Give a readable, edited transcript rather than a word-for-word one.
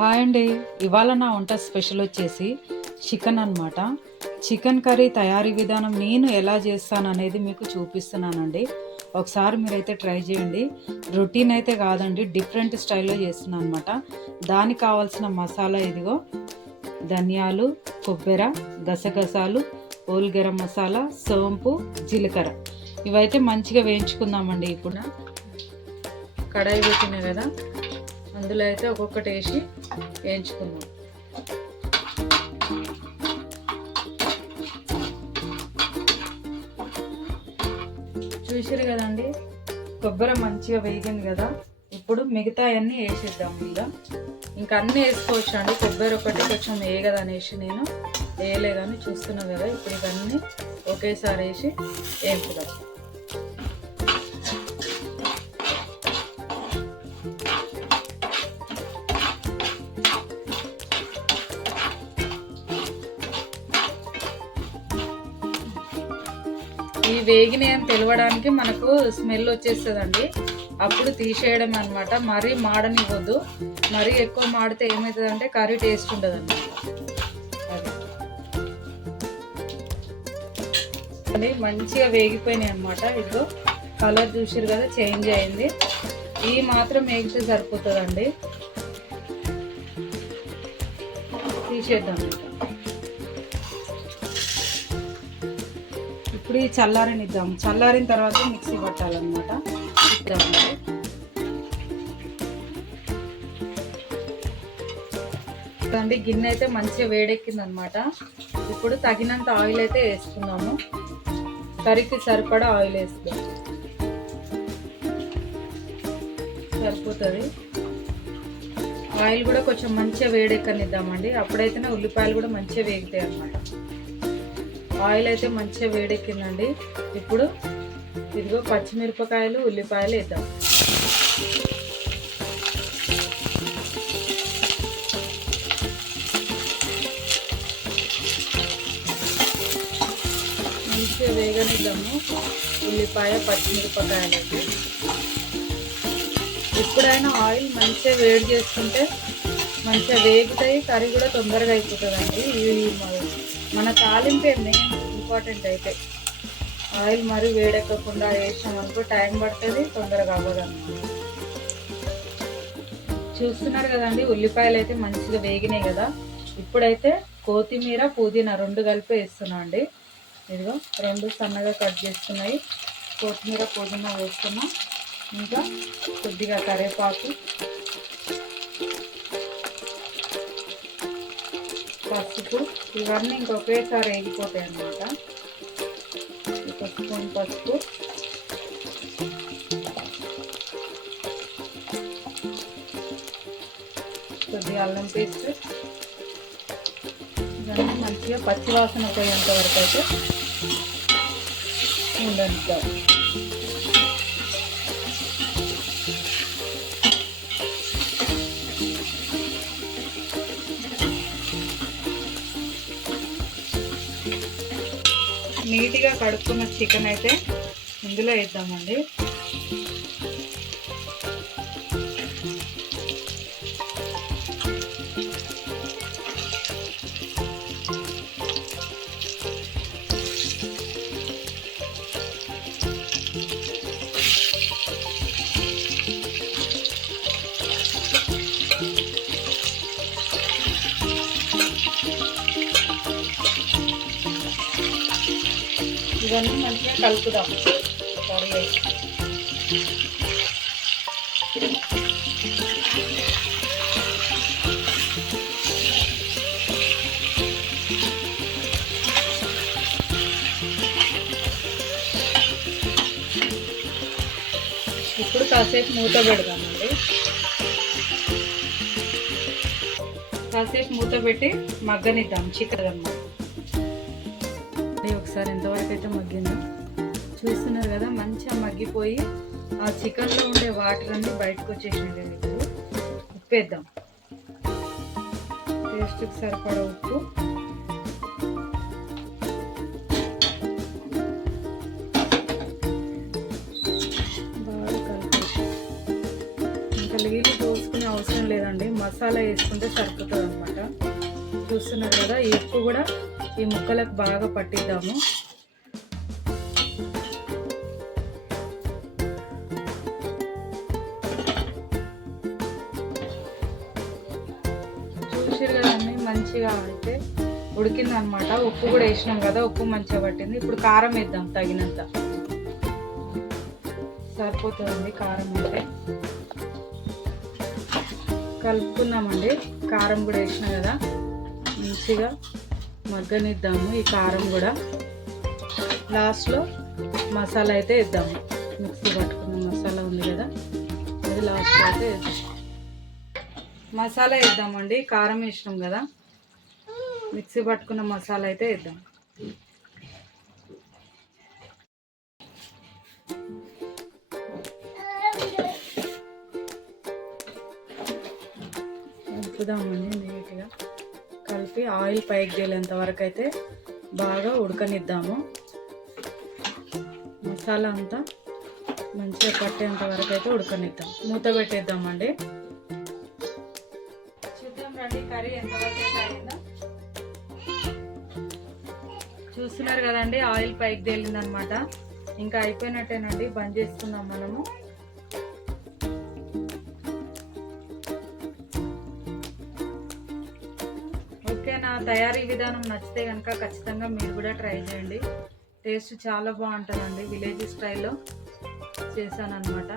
Hi అండి. ఇవాళ నా వంట స్పెషల్ వచ్చేసి చికెన్ అన్నమాట. చికెన్ కర్రీ తయారీ విధానం నేను ఎలా చేస్తాను అనేది మీకు చూపిస్తున్నానండి. ఒకసారి మీరైతే ట్రై చేయండి. రొటీన్ అయితే కాదండి, డిఫరెంట్ స్టైల్లో చేస్తున్నాను అనమాట. దానికి కావాల్సిన మసాలా ఇదిగో: ధనియాలు, కొబ్బెర, గసగసాలు, హోల్ గరం మసాలా, సోంపు, జీలకర్ర. ఇవైతే మంచిగా వేయించుకుందామండి. ఇప్పుడు కడాయి పెట్టినా కదా, అందులో అయితే ఒక్కొక్కటి వేసి వేయించుకుందాం. చూసారు కదండి, కొబ్బరి మంచిగా వేగింది కదా. ఇప్పుడు మిగతా అన్నీ వేసేద్దాం. ఇంకా అన్నీ వేసుకోవచ్చు అండి. కొబ్బరి ఒకటి కొంచెం వేయగదు అనేసి నేను వేయలే, కానీ చూస్తున్నాం కదా. ఇప్పుడు ఇవన్నీ ఒకేసారి వేసి వేయించుదాం. ఈ వేగినాయి అని తెలవడానికి మనకు స్మెల్ వచ్చేస్తుందండి, అప్పుడు తీసేయడం అనమాట. మరీ మాడనివ్వద్దు. మరీ ఎక్కువ మాడితే ఏమవుతుంది అంటే కర్రీ టేస్ట్ ఉండదు అన్నమాట. అది మంచిగా వేగిపోయినాయి అనమాట. ఇదిగో కలర్ చూసారు కదా, చేంజ్ అయింది. ఈ మాత్రం వేగితే సరిపోతుందండి. తీసేద్దాం. ఇప్పుడు ఈ చల్లారనిద్దాం. చల్లారిన తర్వాత మిక్సీ పట్టాలన్నమాట. ఇదండి, గిన్నె అయితే మంచిగా వేడెక్కింది అనమాట. ఇప్పుడు తగినంత ఆయిల్ అయితే వేసుకున్నాము. కర్రీకి సరిపడా ఆయిల్ వేస్తాం, సరిపోతుంది. ఆయిల్ కూడా కొంచెం మంచిగా వేడెక్కనిద్దామండి. అప్పుడైతేనే ఉల్లిపాయలు కూడా మంచిగా వేగుతాయి అన్నమాట. ఆయిల్ అయితే మంచిగా వేడెక్కిందండి. ఇప్పుడు ఇదిగో పచ్చిమిరపకాయలు, ఉల్లిపాయలు వేద్దాం. మంచిగా వేగనిద్దాము ఉల్లిపాయ, పచ్చిమిరపకాయలు అయితే. ఎప్పుడైనా ఆయిల్ మంచిగా వేడి చేసుకుంటే మంచిగా వేగుతాయి, కర్రీ కూడా తొందరగా అయిపోతుందండి. మన తాలింపే మెయిన్ ఇంపార్టెంట్. అయితే ఆయిల్ మరీ వేడెక్కకుండా వేసామనుకో టైం పడుతుంది, తొందరగా అవ్వదన్నమాట. చూస్తున్నారు కదండి, ఉల్లిపాయలు అయితే మంచిగా వేగినాయి కదా. ఇప్పుడైతే కొత్తిమీర, పుదీనా రెండు కలిపి వేస్తున్నా అండి. ఇదిగో రెండు సన్నగా కట్ చేసుకున్నాయి. కొత్తిమీర, పుదీనా వేస్తున్నా. ఇంకా కొద్దిగా కరివేపాకు, పసుపు. ఇవన్నీ ఇంకొకేసారి వేగిపోతాయి అన్నమాట. ఒక స్పూన్ పసుపు, కొద్దిగా అల్లం పేస్ట్. ఇవన్నీ మంచిగా పచ్చివాసన పోయేంత వరకు అయితే ఉండనిద్దాం. నీట్గా కడుక్కున్న చికెన్ అయితే ఇందులో వేద్దామండి. ఇవన్నీ మంచిగా కలుపుదాం. కర్రీ ఇప్పుడు కాసేపు మూత పెడదామండి. కాసేపు మూత పెట్టి మగ్గనిద్దాం చికెన్ అన్నమాట. ఒకసారి ఎంతవరకు అయితే మగ్గిందో చూస్తున్నారు కదా, మంచిగా మగ్గిపోయి ఆ చికెన్లో ఉండే వాటర్ అన్నీ బయటకు వచ్చేసింది. ఇప్పుడు ఉప్పు వేద్దాం. టేస్ట్కి సరిపడా ఉప్పు, బాగా కలిపి. ఇంకా నీళ్ళు పోసుకునే అవసరం లేదండి, మసాలా వేసుకుంటే సరిపోతుంది అనమాట. చూస్తున్నారు కదా, ఈ ఉప్పు కూడా ఈ ముక్కలకు బాగా పట్టిద్దాము. చూసారు కదండి, మంచిగా అయితే ఉడికింది అనమాట. ఉప్పు కూడా వేసినాం కదా, ఉప్పు మంచిగా పట్టింది. ఇప్పుడు కారం వేద్దాం తగినంత, సరిపోతుందండి కారం అయితే. కలుపుకుందామండి. కారం కూడా వేసినా కదా, మంచిగా మగ్గనిద్దాము ఈ కారం కూడా. లాస్ట్లో మసాలా అయితే వేద్దాము. మిక్సీ పట్టుకున్న మసాలా ఉంది కదా, అది లాస్ట్లో అయితే వేద్దాం. మసాలా వేద్దామండి. కారం వేసినాం కదా, మిక్సీ పట్టుకున్న మసాలా అయితే వేద్దాం. కలుపుదామండి నీట్గా. కలిపి ఆయిల్ పైకి తేలేంత వరకు అయితే బాగా ఉడకనిద్దాము. మసాలా అంతా మంచిగా పట్టేంత వరకు అయితే ఉడకనిద్దాం. మూత పెట్టేద్దామండి. చూద్దాం రండి కర్రీ ఎంతవరకు అయితే అయిందో. చూస్తున్నారు కదండి, ఆయిల్ పైకి తేలిందనమాట. ఇంకా అయిపోయినట్టేనండి, బంద్ చేసుకుందాం మనము. ఓకే, నా తయారీ విధానం నచ్చితే కనుక ఖచ్చితంగా మీరు కూడా ట్రై చేయండి. టేస్ట్ చాలా బాగుంటుందండి. విలేజ్ స్టైల్లో చేశాను అనమాట.